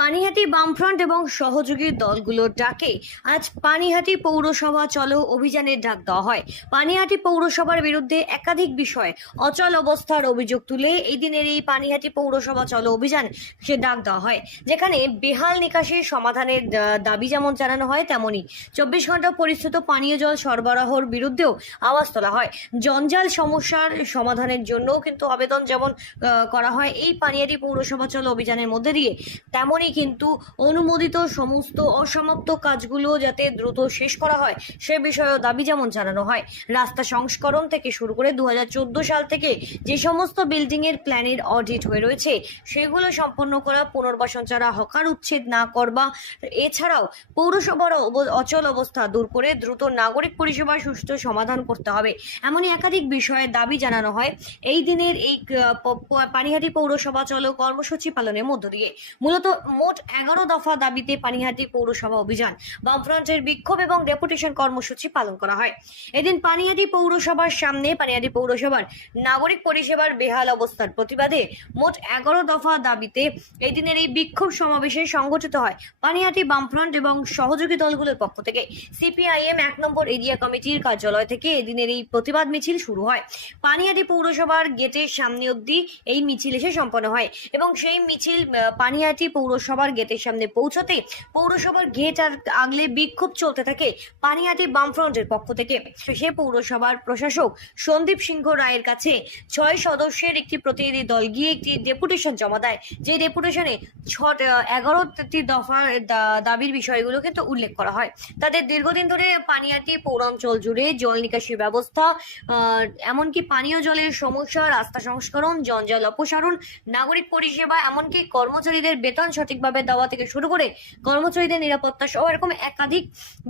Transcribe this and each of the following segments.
পানিহাটি বামফ্রন্ট এবং সহযোগী দলগুলোর ডাকে আজ পানিহাটি পৌরসভা চলো অভিযানের ডাক দেওয়া হয়। পানিহাটি পৌরসভার বিরুদ্ধে একাধিক বিষয়ে অচল অবস্থার অভিযোগ তুলে এই দিনের এই পানিহাটি পৌরসভা চলো অভিযান সে ডাক দেওয়া হয়, যেখানে বেহাল নিকাশির সমাধানের দাবি যেমন জানানো হয়, তেমনি 24 ঘন্টা পরিশ্রুত পানীয় জল সরবরাহের বিরুদ্ধেও আওয়াজ তোলা হয়। জঞ্জাল সমস্যার সমাধানের জন্যও কিন্তু আবেদন যেমন করা হয় এই পানিহাটি পৌরসভা চলো অভিযানের মধ্যে দিয়ে, তেমনি কিন্তু অনুমোদিত সমস্ত অসমাপ্ত কাজগুলো যাতে দ্রুত শেষ করা হয় সে বিষয়েও দাবি যেমন জানানো হয়। রাস্তা সংস্করণ থেকে শুরু করে 2014 সাল থেকে যে সমস্ত বিল্ডিং এর প্ল্যানের অডিট হয়ে রয়েছে সেগুলো সম্পন্ন করা, পুনর্বাসন ছাড়া হকার উচ্ছেদ না করবা, এছাড়াও পৌরসভার অচল অবস্থা দূর করে দ্রুত নাগরিক পরিষেবা সুষ্ঠু সমাধান করতে হবে, এমনই একাধিক বিষয়ে দাবি জানানো হয় এই দিনের এই পানিহাটি পৌরসভা চলো কর্মসূচি পালনের মধ্য দিয়ে। মূলত মোট 11 দফা দাবিতে পানিহাটি পৌরসভা অভিযান, বামফ্রন্টের বিক্ষোভ এবং ডেপুটেশন কর্মসূচি পালন করা হয়। এদিন পানিহাটি পৌরসভার সামনে পানিহাটি পৌরসভার নাগরিক পরিষেবার বেহাল অবস্থার প্রতিবাদে মোট 11 দফা দাবিতে এই দিনের এই বিক্ষোভ সমাবেশে সংগঠিত হয় পানিহাটি বামফ্রন্ট এবং সহযোগী দলগুলোর পক্ষ থেকে। সিপিআইএম 1 নম্বর এরিয়া কমিটির কার্যালয় থেকে এদিনের এই প্রতিবাদ মিছিল শুরু হয়। পানিহাটি পৌরসভার গেটের সামনে অবধি এই মিছিল এসে সম্পন্ন হয় এবং সেই মিছিল পানিহাটি পৌরসভার গেটের সামনে পৌঁছতে পৌরসভার গেট আর আগলে বিক্ষোভ চলতে থাকে পানিহাটি বামফ্রন্টের পক্ষ থেকে। সে পৌরসভার প্রশাসক সন্দীপ সিংহ রায়ের কাছে 6 সদস্যের একটি প্রতিনিধি দল গিয়ে একটি ডেপুটেশন জমা দেয়, যে ডেপুটেশনে 11টি দফার দাবির বিষয়গুলো কিন্তু উল্লেখ করা হয়। তাদের দীর্ঘদিন ধরে পানিহাটি পৌরাঞ্চল জুড়ে জল নিকাশি ব্যবস্থা, এমনকি পানীয় জলের সমস্যা, রাস্তা সংস্করণ, জঞ্জাল অপসারণ, নাগরিক পরিষেবা, এমনকি কর্মচারীদের বেতন সঠিকভাবে দেওয়া থেকে শুরু করে কর্মচারীদের নিরাপত্তা সহ এরকম একাধিক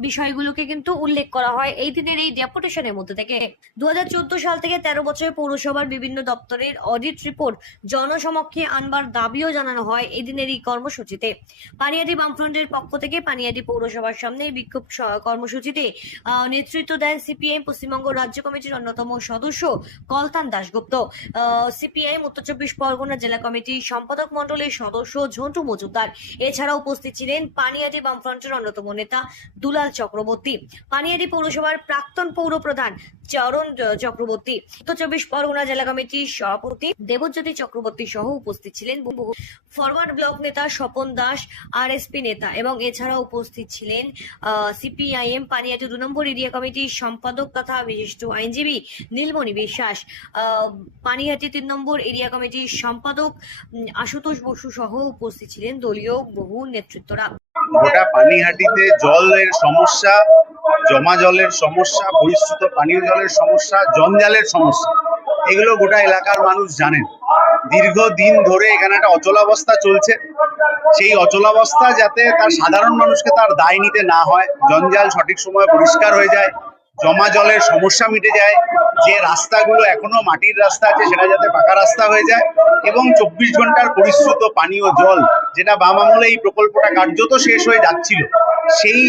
বিষয়গুলোকে কিন্তু উল্লেখ করা হয় এই দিনের এই ডেপুটেশনের মধ্যে থেকে। 2014 সাল থেকে 13 বছরের পৌরসভার বিভিন্ন দপ্তরের অডিট রিপোর্ট জনসমক্ষে আনবার দাবিও জানানো হয় এই দিনের এই কর্মসূচিতে। পানিহাটি বামফ্রন্টের পক্ষ থেকে পানিহাটি পৌরসভার সামনে বিক্ষোভ কর্মসূচিতে নেতৃত্ব দেন সিপিআইএম পশ্চিমবঙ্গ রাজ্য কমিটির অন্যতম সদস্য কলতান দাশগুপ্ত, সিপিআইএম উত্তর 24 পরগনা জেলা কমিটির সম্পাদক মণ্ডলের সদস্য ঝন্টু মজুমদার। এছাড়াও উপস্থিত ছিলেন পানিহাটি বামফ্রন্টের অন্যতম নেতা দুলাল চক্রবর্তী, পানিহাটি পৌরসভার প্রাক্তন পৌর প্রধান চরণ চক্রবর্তী, উত্তর 24 পরগনা জেলা কমিটির সভাপতি দেবজ্যোতি চক্রবর্তী সহ উপস্থিত ছিলেন ফরওয়ার্ড ব্লক নেতা স্বপন দাস, আরএসপি নেতা, এবং এছাড়াও উপস্থিত ছিলেন সিপিআইএম পানিহাটি 2 নম্বর এরিয়া কমিটির সম্পাদক তথা বিশিষ্ট আইনজীবী নীলমণি বিশ্বাস, পানিহাটি 3 নম্বর এরিয়া কমিটির সম্পাদক আশুতোষ বসু সহ উপস্থিত ছিলেন দলীয় বহু নেতৃত্বরা। গোটা পানিহাটিতে জলের সমস্যা, জমা জলের সমস্যা, পরিশ্রুত পানীয় জলের সমস্যা, জঞ্জালের সমস্যা, এগুলো গোটা এলাকার মানুষ জানেন। দীর্ঘদিন ধরে এখানে একটা অচলাবস্থা চলছে। সেই অচলাবস্থা যাতে তার সাধারণ মানুষকে তার দায় নিতে না হয়, জঞ্জাল সঠিক সময়ে পরিষ্কার হয়ে যায়, জমা জলের সমস্যা মিটে যায়, যে রাস্তাগুলো এখনো মাটির রাস্তা আছে সেটা যাতে পাকা রাস্তা হয়ে যায়, এবং 24 ঘন্টার পরিশ্রুত পানীয় জল, যেটা বাম আমলে এই প্রকল্পটা কার্যত শেষ হয়ে যাচ্ছিল, সেই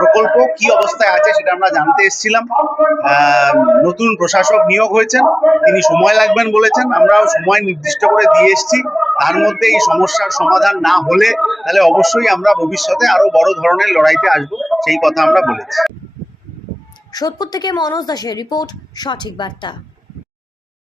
প্রকল্প কি অবস্থায় আছে সেটা আমরা জানতে এসেছিলাম। নতুন প্রশাসক নিয়োগ হয়েছেন, তিনি সময় লাগবেন বলেছেন, আমরাও সময় নির্দিষ্ট করে দিয়ে এসেছি। তার মধ্যে এই সমস্যার সমাধান না হলে তাহলে অবশ্যই আমরা ভবিষ্যতে আরো বড় ধরনের লড়াইতে আসবো, সেই কথা আমরা বলেছি। সোদপুর থেকে মনোজ দাসের রিপোর্ট, সঠিক বার্তা।